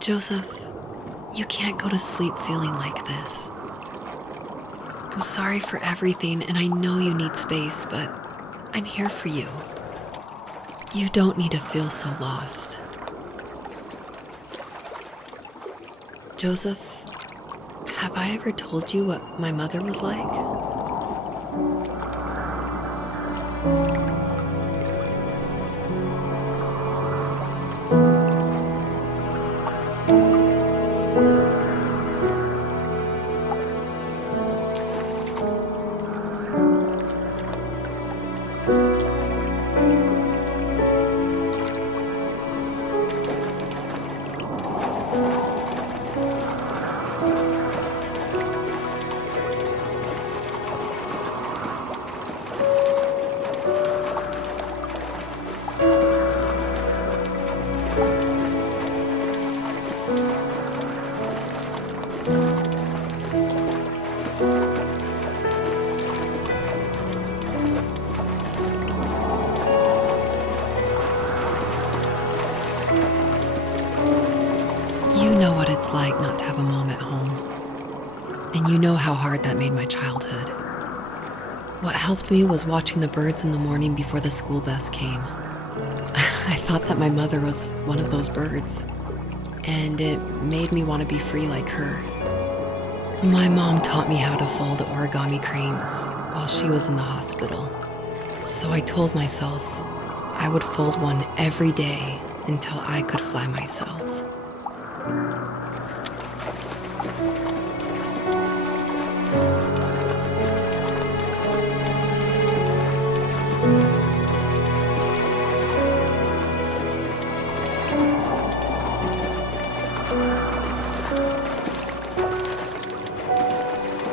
Joseph, you can't go to sleep feeling like this. I'm sorry for everything, and I know you need space, but I'm here for you. You don't need to feel so lost. Joseph, have I ever told you what my mother was like? You know what it's like not to have a mom at home. And you know how hard that made my childhood. What helped me was watching the birds in the morning before the school bus came. I thought that my mother was one of those birds, and it made me want to be free like her. My mom taught me how to fold origami cranes while she was in the hospital. So I told myself I would fold one every day until I could fly myself.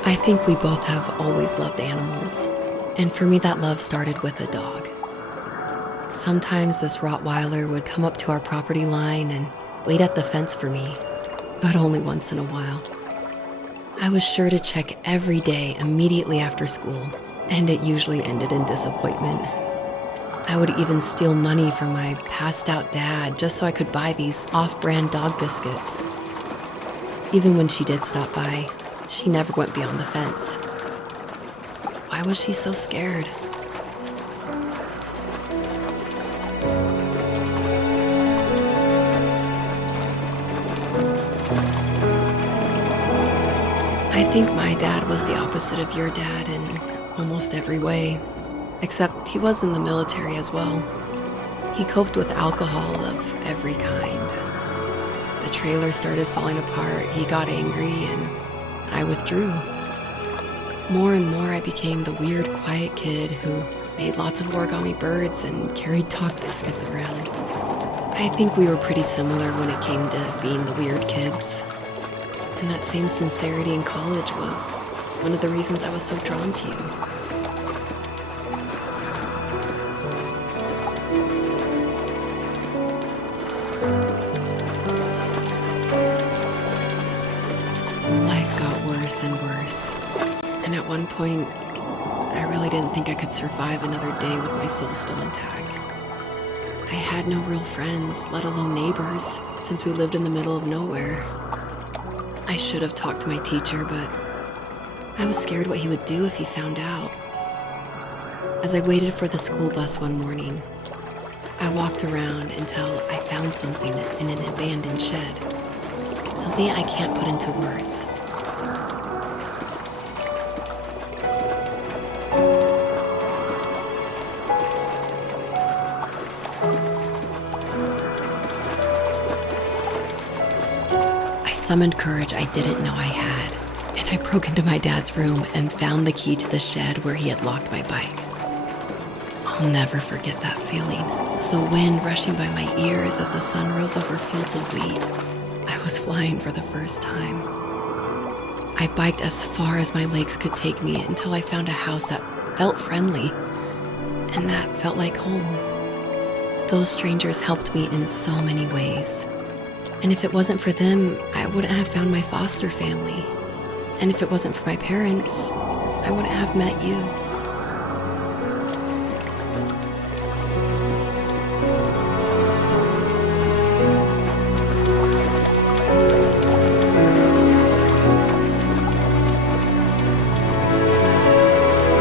I think we both have always loved animals, and for me that love started with a dog. Sometimes this Rottweiler would come up to our property line and wait at the fence for me, but only once in a while. I was sure to check every day immediately after school, and it usually ended in disappointment. I would even steal money from my passed-out dad just so I could buy these off-brand dog biscuits. Even when she did stop by, she never went beyond the fence. Why was she so scared? I think my dad was the opposite of your dad in almost every way, except he was in the military as well. He coped with alcohol of every kind. The trailer started falling apart, he got angry, and I withdrew. More and more I became the weird, quiet kid who made lots of origami birds and carried dog biscuits around. I think we were pretty similar when it came to being the weird kids. And that same sincerity in college was one of the reasons I was so drawn to you. Life got worse and worse. And at one point, I really didn't think I could survive another day with my soul still intact. I had no real friends, let alone neighbors, since we lived in the middle of nowhere. I should have talked to my teacher, but I was scared what he would do if he found out. As I waited for the school bus one morning, I walked around until I found something in an abandoned shed. Something I can't put into words. I summoned courage I didn't know I had, and I broke into my dad's room and found the key to the shed where he had locked my bike. I'll never forget that feeling, of the wind rushing by my ears as the sun rose over fields of wheat. I was flying for the first time. I biked as far as my legs could take me until I found a house that felt friendly, and that felt like home. Those strangers helped me in so many ways. And if it wasn't for them, I wouldn't have found my foster family. And if it wasn't for my parents, I wouldn't have met you.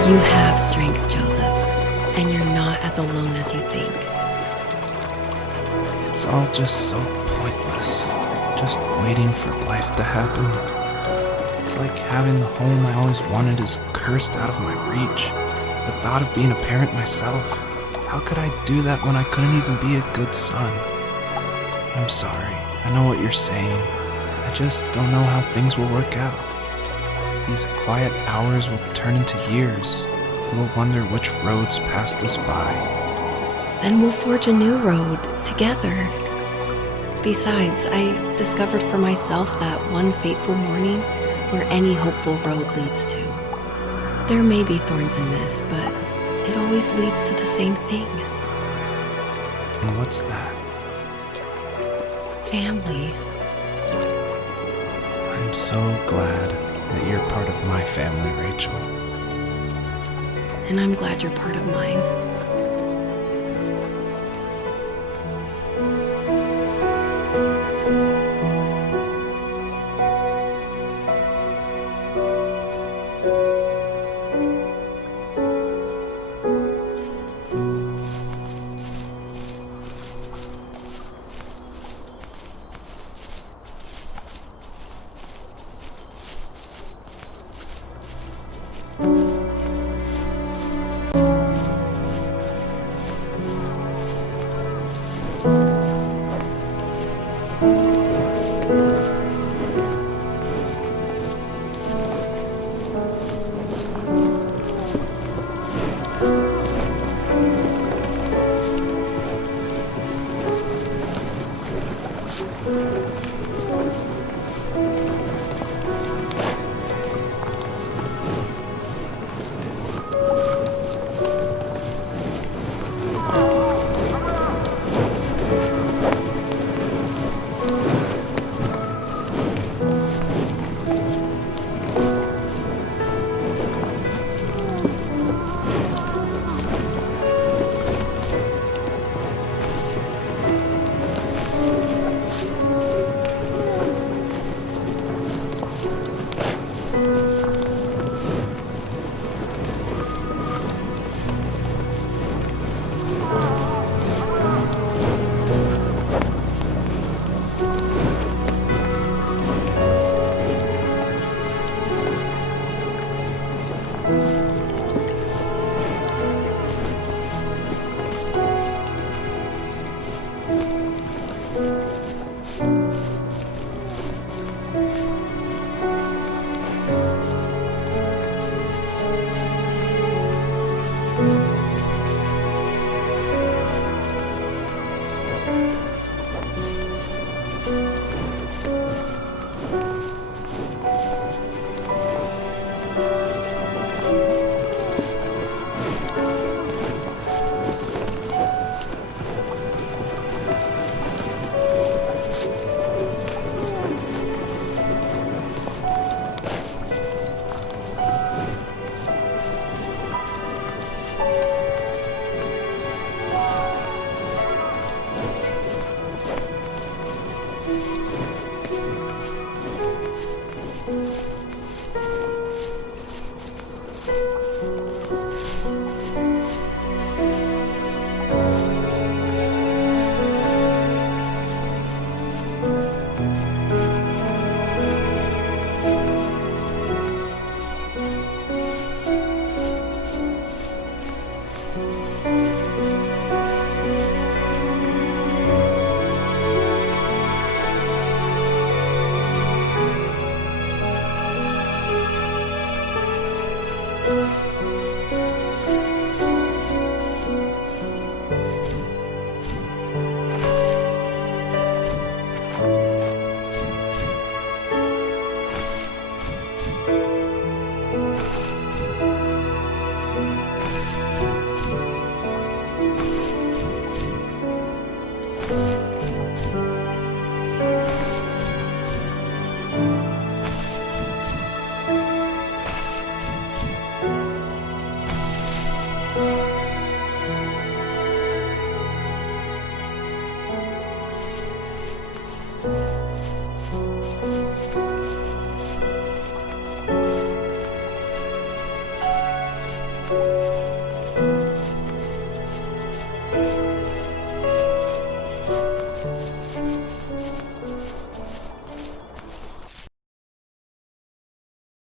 You have strength, Joseph, and you're not as alone as you think. It's all just so pointless. Just waiting for life to happen. It's like having the home I always wanted is cursed out of my reach. The thought of being a parent myself. How could I do that when I couldn't even be a good son? I'm sorry. I know what you're saying. I just don't know how things will work out. These quiet hours will turn into years. We'll wonder which roads passed us by. Then we'll forge a new road together. Besides, I discovered for myself that one fateful morning where any hopeful road leads to. There may be thorns and mist, but it always leads to the same thing. And what's that? Family. I'm so glad that you're part of my family, Rachel. And I'm glad you're part of mine.